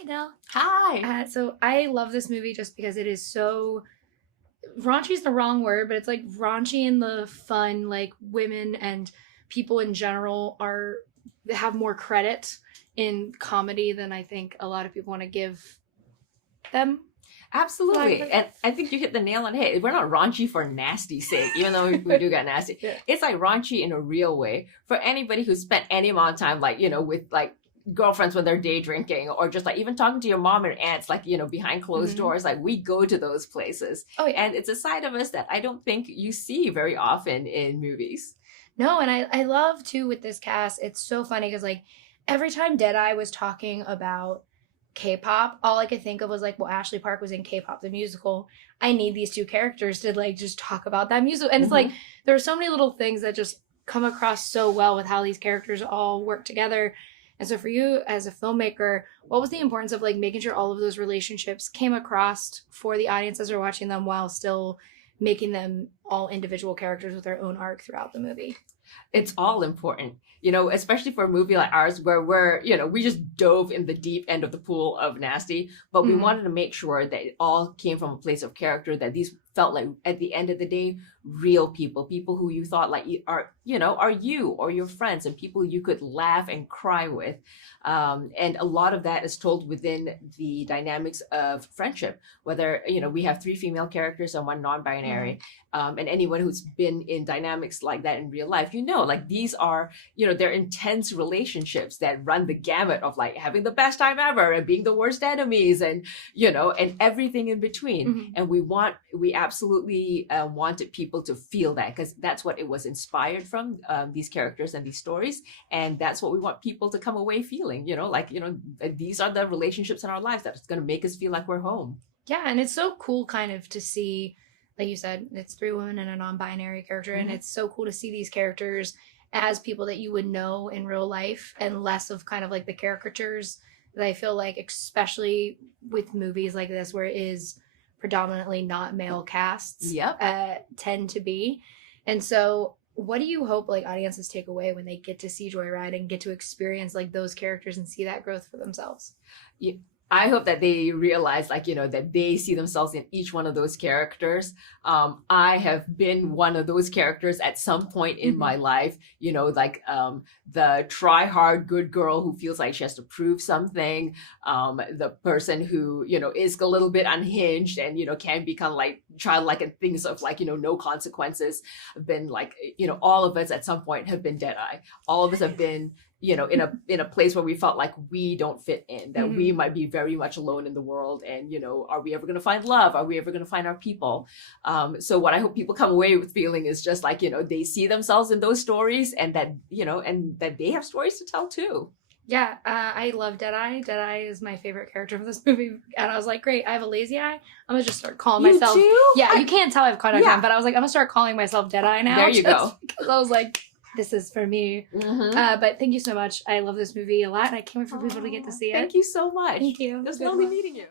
Hi, Adele. Hi. So I love this movie just because it is so raunchy is the wrong word, but it's like raunchy in the fun. Like women and people in general are have more credit in comedy than I think a lot of people want to give them. Absolutely. And I think you hit the nail on the head. We're not raunchy for nasty's sake, even though we do get nasty. Yeah. It's like raunchy in a real way for anybody who spent any amount of time, like, with like girlfriends when they're day drinking or just like even talking to your mom and aunts, like, behind closed doors. Like we go to those places. Oh yeah. And it's a side of us that I don't think you see very often in movies. No, and I love too with this cast. It's so funny because like every time Deadeye was talking about K-pop, all I could think of was like, well, Ashley Park was in K-pop the musical. I need these two characters to like just talk about that musical. And it's like there are so many little things that just come across so well with how these characters all work together. And so for you as a filmmaker, what was the importance of like making sure all of those relationships came across for the audience as they're watching them while still making them all individual characters with their own arc throughout the movie? It's all important, especially for a movie like ours where we just dove in the deep end of the pool of nasty, but we wanted to make sure that it all came from a place of character, that these felt like at the end of the day, real people who you thought like are you or your friends and people you could laugh and cry with. And a lot of that is told within the dynamics of friendship, whether, we have 3 female characters and 1 non-binary. And anyone who's been in dynamics like that in real life, like these are, they're intense relationships that run the gamut of like having the best time ever and being the worst enemies and, and everything in between. And we absolutely wanted people to feel that because that's what it was inspired from, these characters and these stories. And that's what we want people to come away feeling, these are the relationships in our lives that's going to make us feel like we're home. Yeah, and it's so cool kind of to see, like you said, it's 3 women and a non-binary character, and it's so cool to see these characters as people that you would know in real life and less of kind of like the caricatures that I feel like, especially with movies like this where it is predominantly not male casts, tend to be. And so what do you hope like audiences take away when they get to see Joyride and get to experience like those characters and see that growth for themselves? Yeah. I hope that they realize, like, that they see themselves in each one of those characters. I have been one of those characters at some point in my life, like the try hard good girl who feels like she has to prove something, the person who, is a little bit unhinged and, can be kind of like childlike and things of like, no consequences. Have been like, all of us at some point have been Deadeye. All of us have been, in a place where we felt like we don't fit in, that we might be very much alone in the world. And, are we ever going to find love? Are we ever going to find our people? So what I hope people come away with feeling is just like, they see themselves in those stories and that, and that they have stories to tell too. Yeah, I love Deadeye. Deadeye is my favorite character of this movie. And I was like, great, I have a lazy eye. I'm going to just start calling myself. Too? Yeah, you can't tell I have contact time, but I was like, I'm going to start calling myself Deadeye now. There you go. Because I was like, this is for me. But thank you so much. I love this movie a lot, and I can't wait for people to get to see it. Thank you so much. Thank you. It was lovely meeting you.